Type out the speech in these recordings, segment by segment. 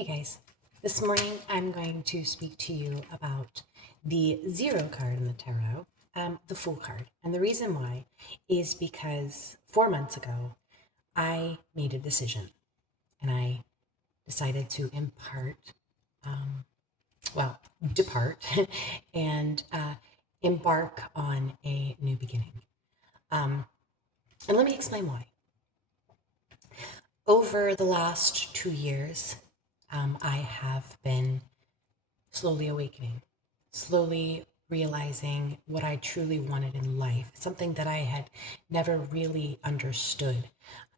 Hey guys, this morning I'm going to speak to you about the zero card in the tarot, the Fool card. And the reason why is because 4 months ago I made a decision and I decided to depart and embark on a new beginning. And let me explain why. Over the last 2 years, I have been slowly awakening, slowly realizing what I truly wanted in life, something that I had never really understood,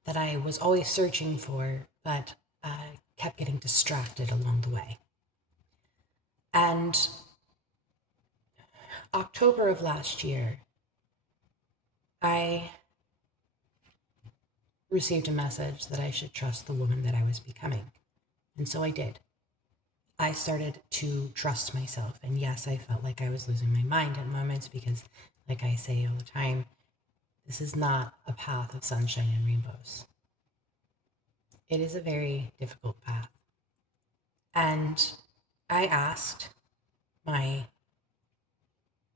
that I was always searching for, but kept getting distracted along the way. And October of last year, I received a message that I should trust the woman that I was becoming. And so I did. I started to trust myself. And yes, I felt like I was losing my mind at moments because, like I say all the time, this is not a path of sunshine and rainbows. It is a very difficult path. And I asked my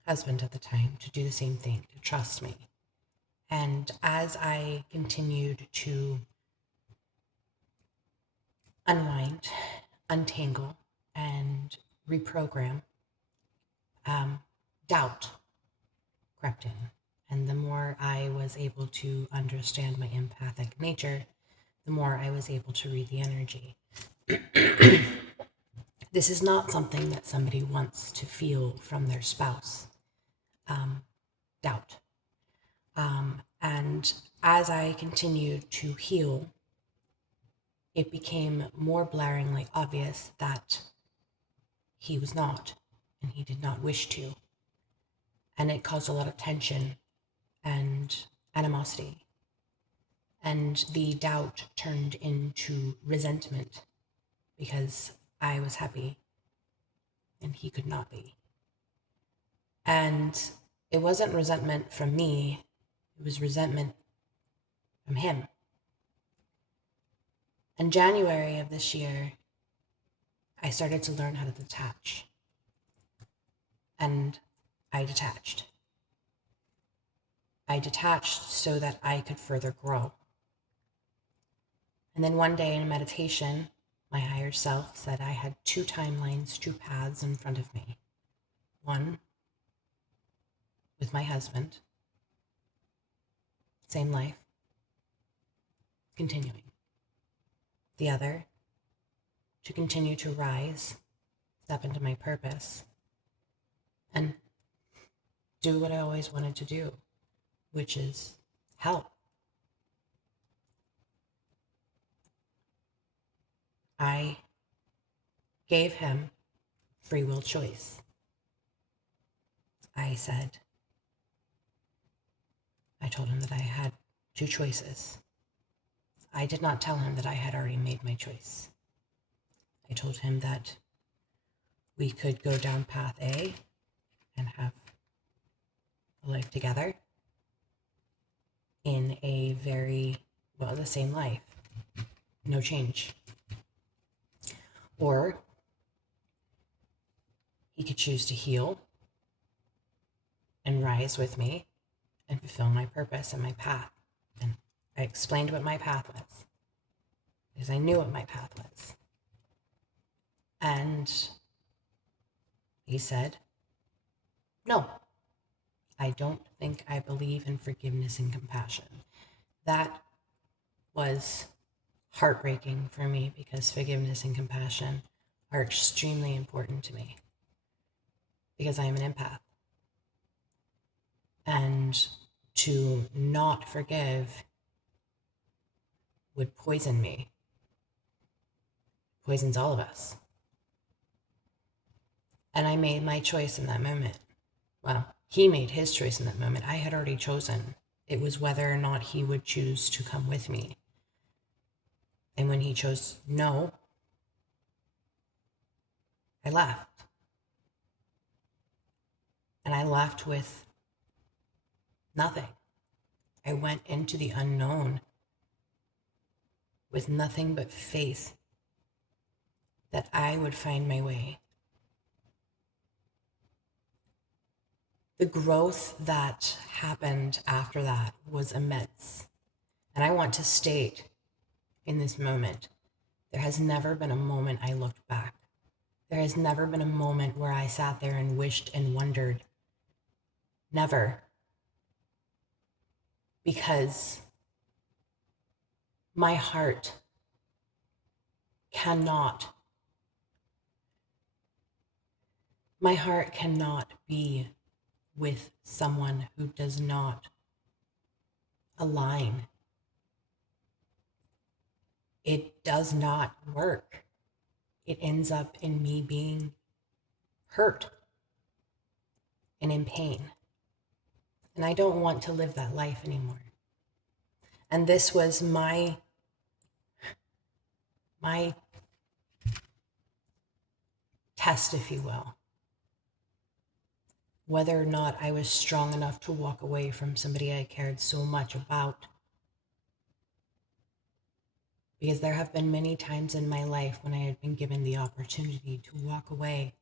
husband at the time to do the same thing, to trust me. And as I continued to unwind, untangle, and reprogram, doubt crept in. And the more I was able to understand my empathic nature, the more I was able to read the energy. This is not something that somebody wants to feel from their spouse. Doubt. And as I continued to heal, it became more blaringly obvious that he was not, and he did not wish to. And it caused a lot of tension and animosity. And the doubt turned into resentment because I was happy and he could not be. And it wasn't resentment from me, it was resentment from him. In January of this year, I started to learn how to detach. And I detached. I detached so that I could further grow. And then one day in a meditation, my higher self said I had two timelines, two paths in front of me. One with my husband, same life, continuing. The other, to continue to rise, step into my purpose, and do what I always wanted to do, which is help. I gave him free will choice. I told him that I had two choices. I did not tell him that I had already made my choice. I told him that we could go down path A and have a life together in a the same life, no change. Or he could choose to heal and rise with me and fulfill my purpose and my path. And I explained what my path was because I knew what my path was. And he said, no, I don't think I believe in forgiveness and compassion. That was heartbreaking for me because forgiveness and compassion are extremely important to me because I am an empath. And to not forgive would poison me. Poisons all of us. And I made my choice in that moment. Well, he made his choice in that moment. I had already chosen. It was whether or not he would choose to come with me. And when he chose no, I left. And I left with nothing. I went into the unknown with nothing but faith that I would find my way. The growth that happened after that was immense. And I want to state in this moment, there has never been a moment I looked back. There has never been a moment where I sat there and wished and wondered. Never. Because my heart cannot be with someone who does not align. It does not work. It ends up in me being hurt and in pain. And I don't want to live that life anymore. And this was my test, if you will, whether or not I was strong enough to walk away from somebody I cared so much about. Because there have been many times in my life when I had been given the opportunity to walk away,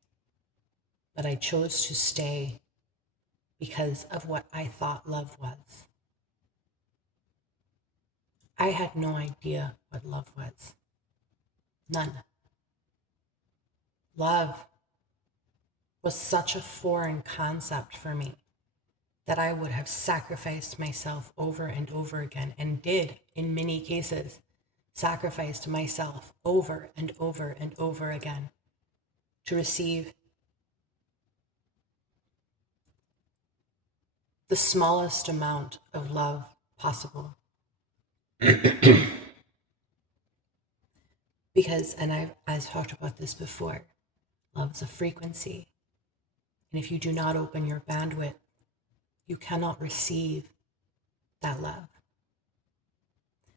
but I chose to stay because of what I thought love was. I had no idea what love was. None. Love was such a foreign concept for me that I would have sacrificed myself over and over again, and did, in many cases, sacrificed myself over and over and over again to receive the smallest amount of love possible. Because, and I've talked about this before, love is a frequency. And if you do not open your bandwidth, you cannot receive that love.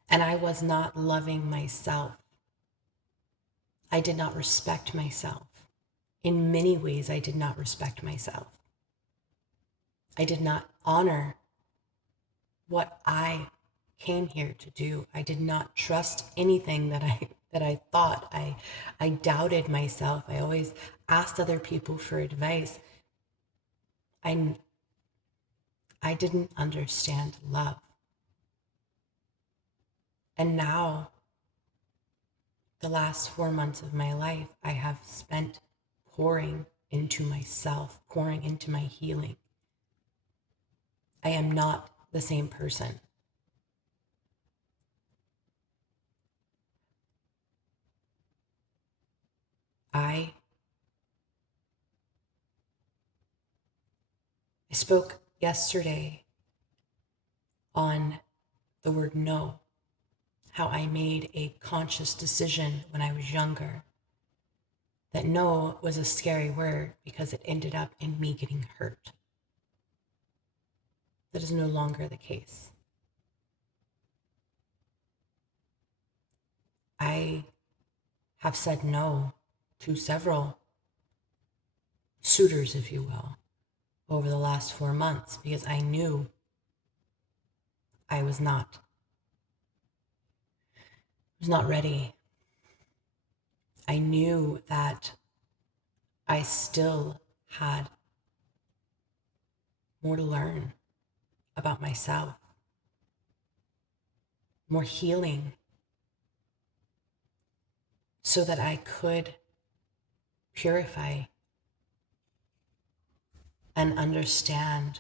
And I was not loving myself. I did not respect myself. In many ways, I did not respect myself. I did not honor what I came here to do. I did not trust anything that I thought. I doubted myself. I always asked other people for advice. I didn't understand love. And now, the last 4 months of my life, I have spent pouring into myself, pouring into my healing. I am not the same person. I spoke yesterday on the word no, how I made a conscious decision when I was younger that no was a scary word because it ended up in me getting hurt. That is no longer the case. I have said no to several suitors, if you will, over the last 4 months because I knew I was not ready. I knew that I still had more to learn about myself, more healing, so that I could purify and understand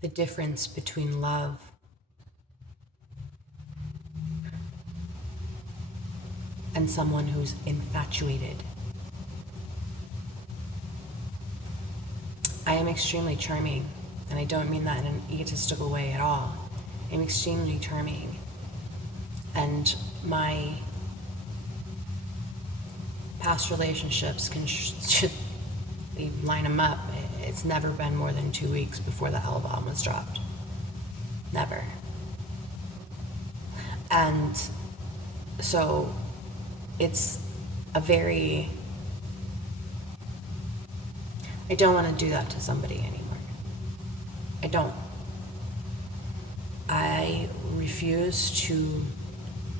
the difference between love and someone who's infatuated. I am extremely charming, and I don't mean that in an egotistical way at all. I'm extremely charming, and my past relationships should line them up. It's never been more than 2 weeks before the album was dropped. Never. And so it's a very, I don't want to do that to somebody anymore. I don't. I refuse to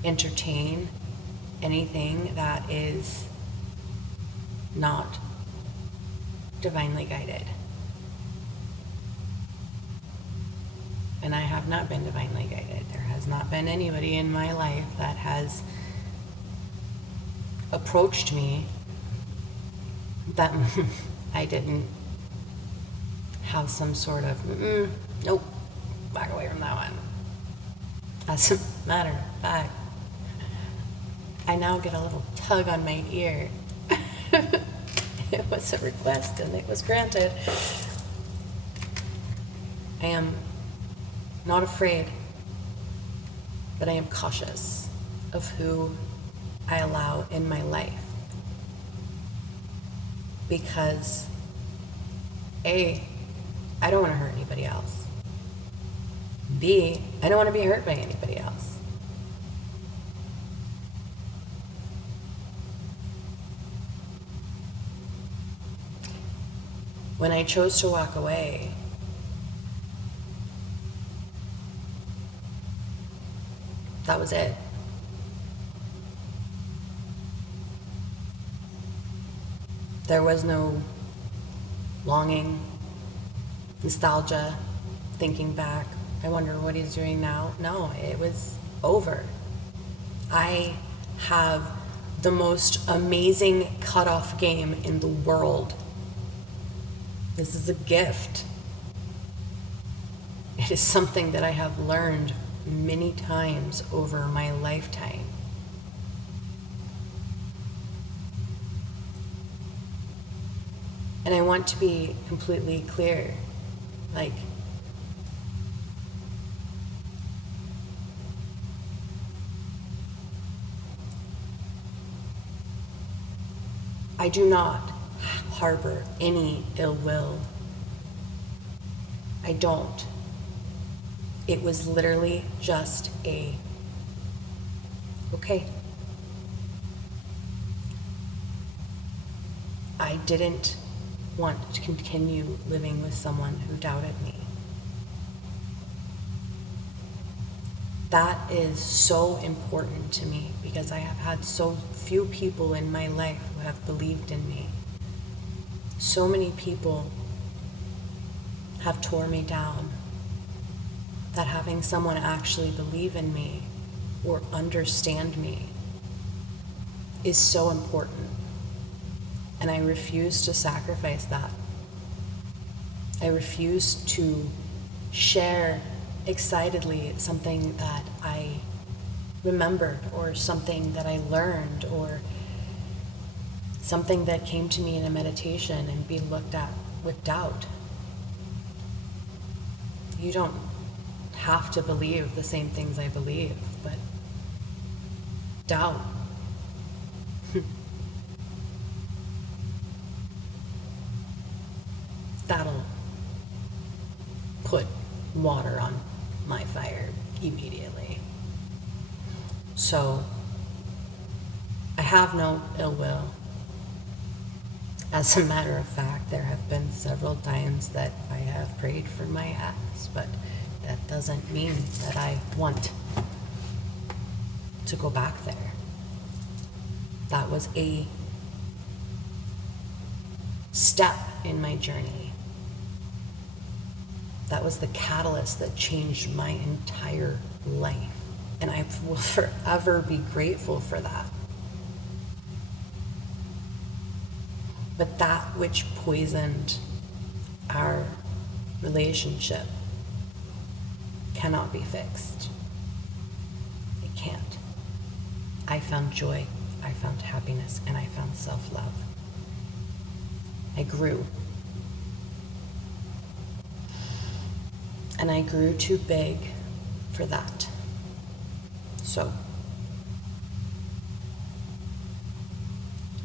entertain anything that is not divinely guided. And I have not been divinely guided. There has not been anybody in my life that has approached me that I didn't have some sort of, nope, back away from that one. As a matter of fact, I now get a little tug on my ear. It was a request and it was granted. I am not afraid, but I am cautious of who I allow in my life. Because A, I don't want to hurt anybody else. B, I don't want to be hurt by anybody else. When I chose to walk away, that was it. There was no longing, nostalgia, thinking back. I wonder what he's doing now. No, it was over. I have the most amazing cutoff game in the world. This is a gift. It is something that I have learned many times over my lifetime. And I want to be completely clear. Like, I do not harbor any ill will. I don't. It was literally just okay. I didn't want to continue living with someone who doubted me. That is so important to me because I have had so few people in my life who have believed in me. So many people have torn me down, that having someone actually believe in me or understand me is so important. And I refuse to sacrifice that. I refuse to share excitedly something that I remembered or something that I learned or something that came to me in a meditation and be looked at with doubt. You don't have to believe the same things I believe, but doubt. That'll put water on my fire immediately. So I have no ill will. As a matter of fact, there have been several times that I have prayed for my ex, but that doesn't mean that I want to go back there. That was a step in my journey. That was the catalyst that changed my entire life. And I will forever be grateful for that. But that which poisoned our relationship cannot be fixed. It can't. I found joy, I found happiness, and I found self-love. I grew. And I grew too big for that. So,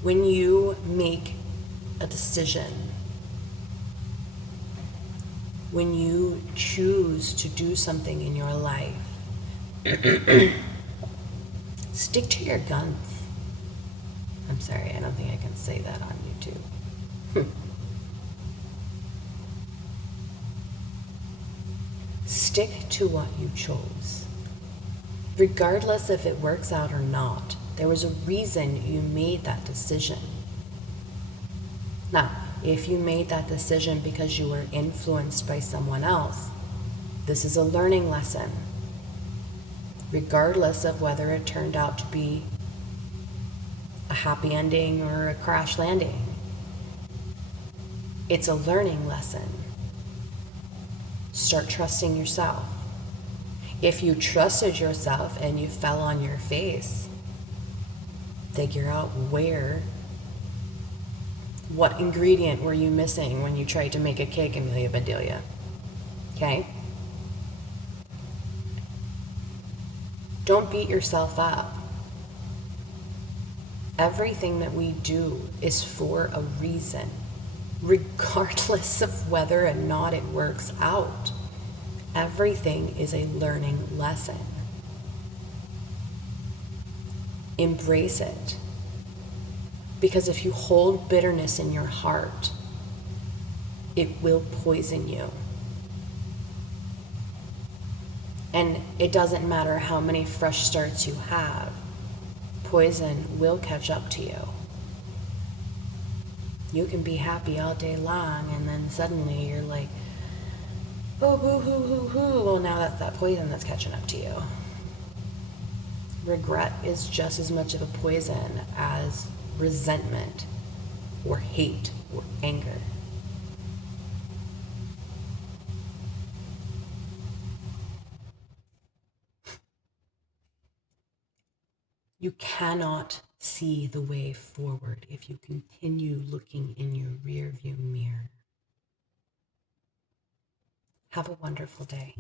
when you make a decision, when you choose to do something in your life, stick to your guns. I'm sorry, I don't think I can say that on YouTube. Stick to what you chose. Regardless if it works out or not, there was a reason you made that decision. Now, if you made that decision because you were influenced by someone else, this is a learning lesson, regardless of whether it turned out to be a happy ending or a crash landing. It's a learning lesson. Start trusting yourself. If you trusted yourself and you fell on your face, figure out what ingredient were you missing when you tried to make a cake, Amelia Bedelia? Okay? Don't beat yourself up. Everything that we do is for a reason, regardless of whether or not it works out. Everything is a learning lesson. Embrace it. Because if you hold bitterness in your heart, it will poison you. And it doesn't matter how many fresh starts you have, poison will catch up to you. You can be happy all day long, and then suddenly you're like, oh, boo, hoo, hoo, hoo. Well, now that's that poison that's catching up to you. Regret is just as much of a poison as resentment or hate or anger. You cannot see the way forward if you continue looking in your rearview mirror. Have a wonderful day.